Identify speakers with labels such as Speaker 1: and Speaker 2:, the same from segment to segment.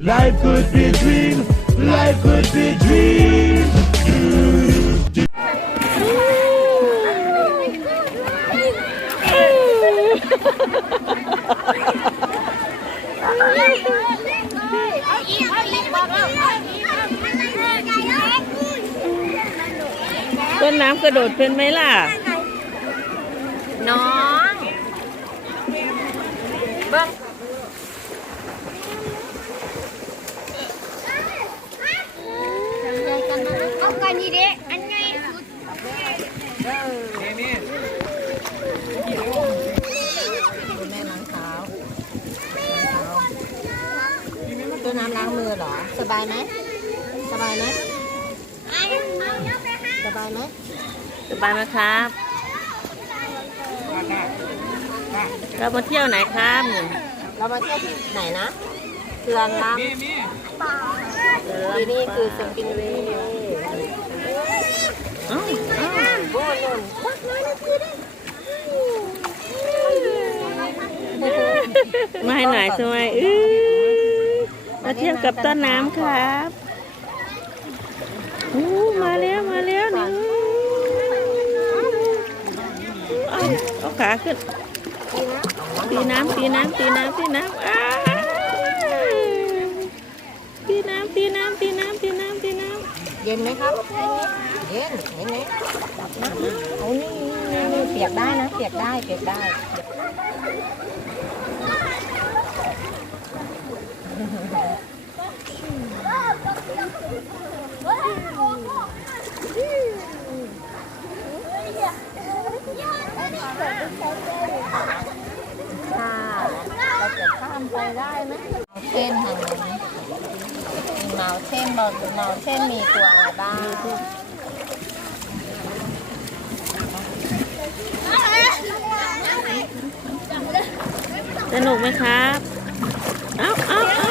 Speaker 1: Life could be a dream, life could be a dream.
Speaker 2: Dạ, ต้นน้ำกระโดดเป็นไหมล่ะ
Speaker 3: น้องเบิ้ง า
Speaker 4: ง
Speaker 3: มือเหรอ สบายไหมสบายไหมสบายไหม
Speaker 2: สบายไหมครับเรามาเที่ยวไหนครับนี่
Speaker 3: เรามาเที่ยวที่ไหนนะเขื่อนลำที่นี่คือสปินเวย์
Speaker 2: อ้าวอ้าว
Speaker 3: โบ้นุ่น
Speaker 2: มาให้หน่อยใช่ไหมอื้อ มาเที่ยวกับต้นน้ำครับอู้มาแล้วมาแล้วนี่เอาเอาขาขึ้น ตีน้ำตีน้ำตีน้ำตีน้ำอ้าตีน้ำตีน้ำตีน้ำตีน้ำตีน้ำ
Speaker 3: เย็นไหมครับเย็นเห็นไหมนะเอานี่นี่นี่เปียกได้นะเปียกได้เปียกได้ ค่ะเราจะข้าม ไปได้ไหมเส้นทางนั้นเมาเช่นบอลเมาเช่นมีตัวอะไรบ้าง
Speaker 2: สนุกไหมครับ เอาเอาเอาเอาเอา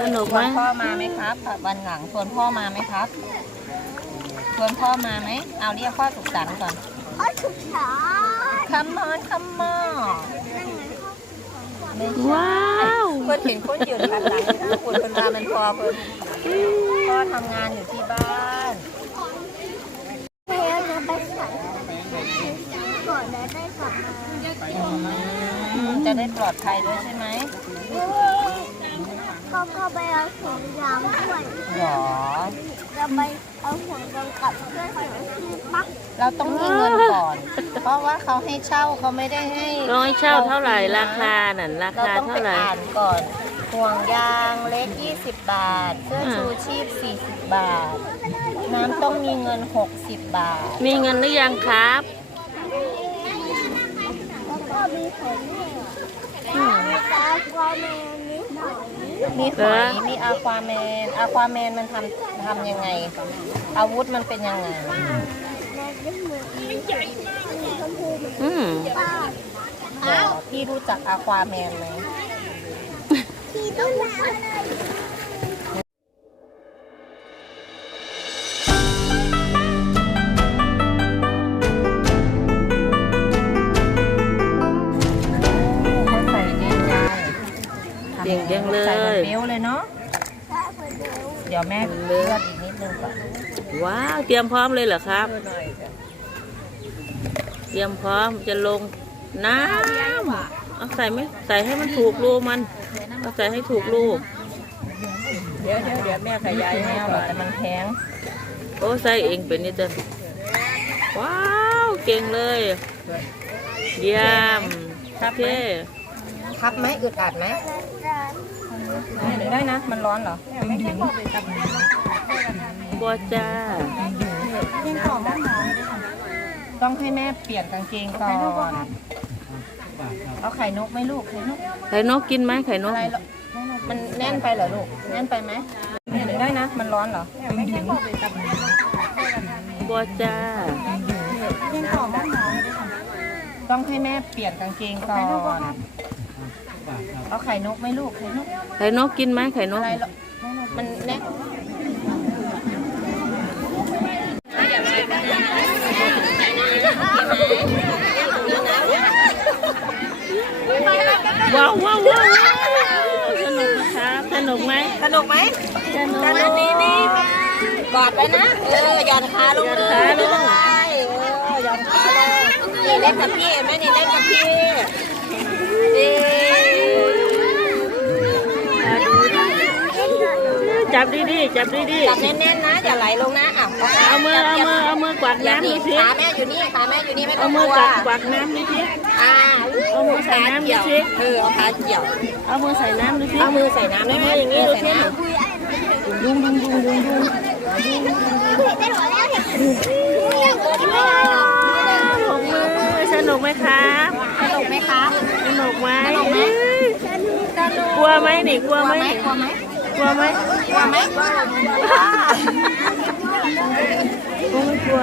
Speaker 3: สนุก
Speaker 4: ไห
Speaker 2: ม
Speaker 3: ชวนพ่อมาไหมครับวันหลังชวนพ่อมาไหมครับชวนพ่อมาไหมเอาเรียกพ่อสุขสันต์ก่อน
Speaker 4: เขาฉุกเฉิน
Speaker 3: คัมมอนคัมมอนไม่ใช่
Speaker 2: ว้าว
Speaker 3: เพื่อนเห็นคนยืนหันหลังคุณเพิ่นมามันพอเพิ่นพ่อทำงานอยู่ที่บ้าน
Speaker 4: พยายามจะไปสั่งก่อนแล้วได้กลับมา
Speaker 3: จะได้ปลอดภัยด้วยใช่ไหม
Speaker 4: ก็ก็ไปเอาถุงยางด้วย
Speaker 3: หรอ
Speaker 4: จะไปเอาถุงยางกับเพื่อนหนูที่ปัก
Speaker 3: เราต้องมีเงินก่อน เพราะว่าเขาให้เช่าเขาไม่ได้ให้
Speaker 2: ร้อยเช่าเท่าไหร่ราคานั่นรา
Speaker 3: เรา
Speaker 2: คา
Speaker 3: ต้องไป
Speaker 2: เท่าไหร่
Speaker 3: อ่านก่อน ห่วงยางเล็ก 20 บาทเสื้อ
Speaker 2: อ่า
Speaker 3: ชูชีพ 40 บาท น้ำต้องมีเงิน 60 บาท
Speaker 2: มีเงินหรือยังครับ
Speaker 4: แล้วก็มีผลเนี่ย
Speaker 2: อืม
Speaker 4: ตาความแมนนิดหน่อย
Speaker 3: มีห
Speaker 2: เหร
Speaker 3: อ
Speaker 2: อ
Speaker 3: ยมีอาควาแมนอาควาแมนมันทำทำยังไง อาวุธมันเป็นยังไง
Speaker 4: แม่ได้เหมือนสีชมพูเหมือน
Speaker 2: อืม
Speaker 4: ป้า
Speaker 3: เดี๋ยวพี่รู้จักอาควาแมนไหม
Speaker 4: ที่ต้นไม้ เดิม
Speaker 3: เดี๋ยวแม่เลือกอีกนิดนึงก่อน
Speaker 2: ว้าวเตรียมพร้อมเลยเหรอครับ เตรียมพร้อมจะลงน้ำเอาใส่ไหมใส่ให้มันถูกรูมันเอาใส่ให้ถูกรู
Speaker 3: เดี๋ยวเดี๋ยวเดี๋ยวแม่ขยายให้หรอแต่มันแพง
Speaker 2: โอ้ใส่เองเป็นนี่เต้นว้าวเก่งเลยเยี่ยมโอเค
Speaker 3: พับไหมอึดอัดไหม ได้นะ มันร้อนเหรอ
Speaker 2: บัวจ้า
Speaker 3: ต้องให้แม่เปลี่ยนกางเกงก่อน เอาไข่นกไหมลูก ไข่นก
Speaker 2: ไข่นกกินไหมไข่นก
Speaker 3: มันแน่นไปเหรอลูก แน่นไปไหมได้นะ มันร้อนเหรอ
Speaker 2: บัวจ้า
Speaker 3: ต้องให้แม่เปลี่ยนกางเกงก่อน เอาไข่นกไหมลูกไข่นก
Speaker 2: ไข่นกกินไหมไข่นก
Speaker 3: อะไรหรอกมันแน่น
Speaker 2: ว้าวว้าวว้าวสนุกไหมครับสนุกไหม
Speaker 3: สนุกไหม
Speaker 2: สนุก
Speaker 3: อันนี้นี่กอดไปนะเออหย่อนขาลงเลย
Speaker 2: ขาลง
Speaker 3: ไม่เป็นไรเออหย่อนขาลงนี่เล่นกับพี่เห็นไหมนี่เล่นกับพี่
Speaker 2: จับดีๆจับดี
Speaker 3: จับแน่นๆนะอย่าไหลลงนะอะ
Speaker 2: ๆเอามือเอามือเอามือกวาด
Speaker 3: อย่า
Speaker 2: น้ำ
Speaker 3: หนี
Speaker 2: ดูสิ
Speaker 3: ขาแม่อยู่นี่ขาแม่อยู่นี่ไม่ต้
Speaker 2: เอา
Speaker 3: องก
Speaker 2: มือ
Speaker 3: ลัว
Speaker 2: กัดกวาดน้ำดูสิ
Speaker 3: อ่า
Speaker 2: เอามือใส่น้ำดูสิ
Speaker 3: เออเอาขาเกี่ยว
Speaker 2: เอามือใส่น้ำดูสิ
Speaker 3: เอามือใส่น้ำได้ไหม
Speaker 2: อย่างนี้ดูสิ
Speaker 3: ดุงดุงดุงดุงดุง
Speaker 2: ปรบมือสนุกไหมครับ
Speaker 3: สนุกไหมครับ
Speaker 2: สนุกไหม
Speaker 3: สนุกไหม
Speaker 2: กลัวไหมนี่กลัวไหม
Speaker 3: กลัวไหม
Speaker 2: ก ลัวไหม
Speaker 3: กลัวไหม
Speaker 2: กลัวไม่กลัว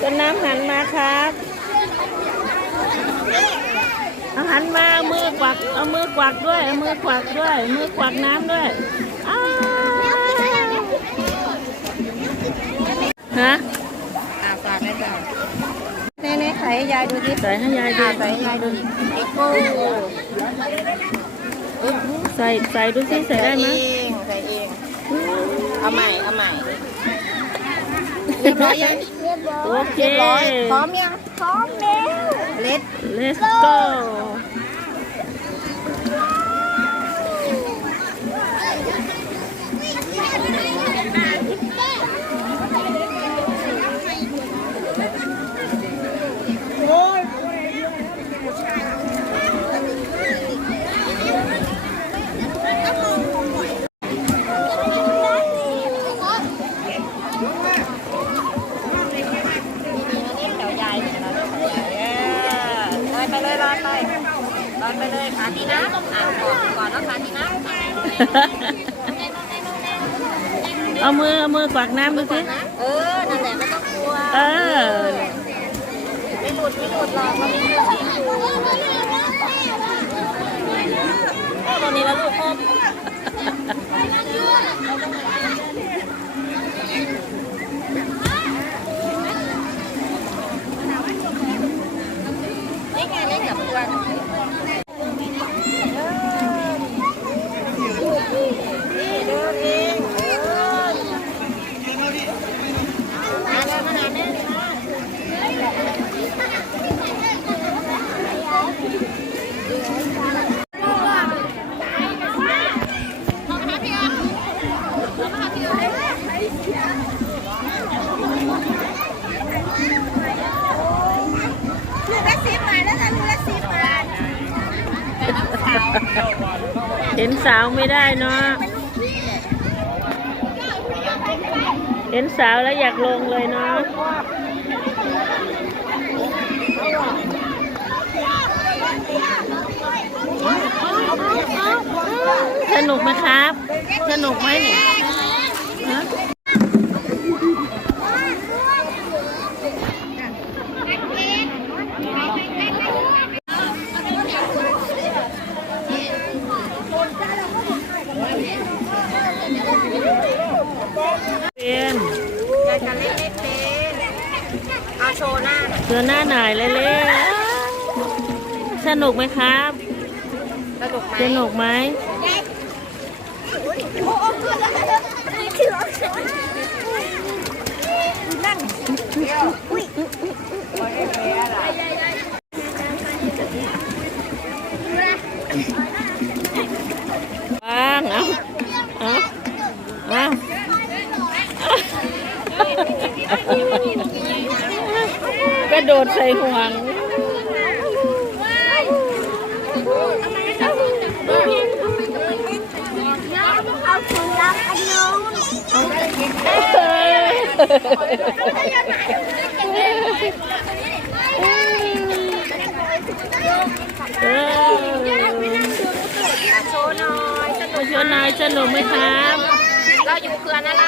Speaker 2: ต้นน้ำหันมาครับเอาหันมาเอามือกวัก เอามือกวักด้วย เอามือกวักด้วย มือกวักน้ำด้วยอ้าว ฮะ
Speaker 3: อ่าฝากได้จ้ะเน่เน่ใส่ให้ยายดูดิ
Speaker 2: ใส่ให้ยายดู
Speaker 3: อ่าใส่ให้ยายดูดิเอ็กโก้
Speaker 2: ใส่ใส่ดูสิใส่ได้ไหม
Speaker 3: เองใส่เองเอาใหม่เอาใหม่เรียบร้อยยัง
Speaker 2: โอเค
Speaker 3: เรียบร้อยพร้อมยังพร้อมแล้วเล็ด
Speaker 2: let's go
Speaker 3: เดี๋ยวยายเดี๋ยวเราจะไปลอย ไปเลยลอนไปลอนไปเลยขาที่นะอ่านก่อนก่อนแล้วขาที่นะ
Speaker 2: เอามือเอามือกวักน้ำดูสิ
Speaker 3: เออนั่นแหละไม่ต้องกลัว
Speaker 2: เออ
Speaker 3: ไม่หลุดไม่หลุดหรอกมันมีชื่อที่อตอนนี้แล้วลูกพ่อเล่นงานเล่นกับเพื่อนนี่เดินเองเออมาเดินมาหาแม่เลยนะ
Speaker 4: ลูกละสิบบาทแล้วกันลูกละสิบบาท
Speaker 2: เห็นสาวไม่ได้เนาะ เห็นสาวแล้วอยากลงเลยเนาะสนุกไหมครับ สนุกไหมเนี่ย เป็น
Speaker 3: ยายจะเล่นไม่เป็นเอาโชว์หน้าหน่อย
Speaker 2: เจอหน้าหน่ายเลยเล่สนุกไหมครับ
Speaker 3: สนุกไหม
Speaker 2: สนุกไหม
Speaker 4: โอ้โหนี่คือรถนั่นอุ้ย
Speaker 2: วางเอาเอาเอากระโดดใส่ห่วง
Speaker 4: เอาคนรับอันนู้น
Speaker 2: เออ
Speaker 3: โชว์หน่อยสนุ
Speaker 2: มากชวนนายสนุกไหมครับ
Speaker 3: เราอยู่เขื่อนอะไร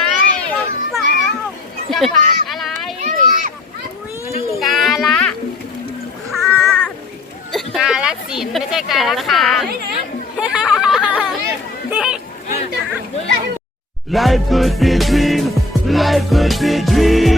Speaker 3: จังหวัดอะไรกาละกาลสินไม่ใช่กาละคาม
Speaker 1: Life could be dream, life could be dream.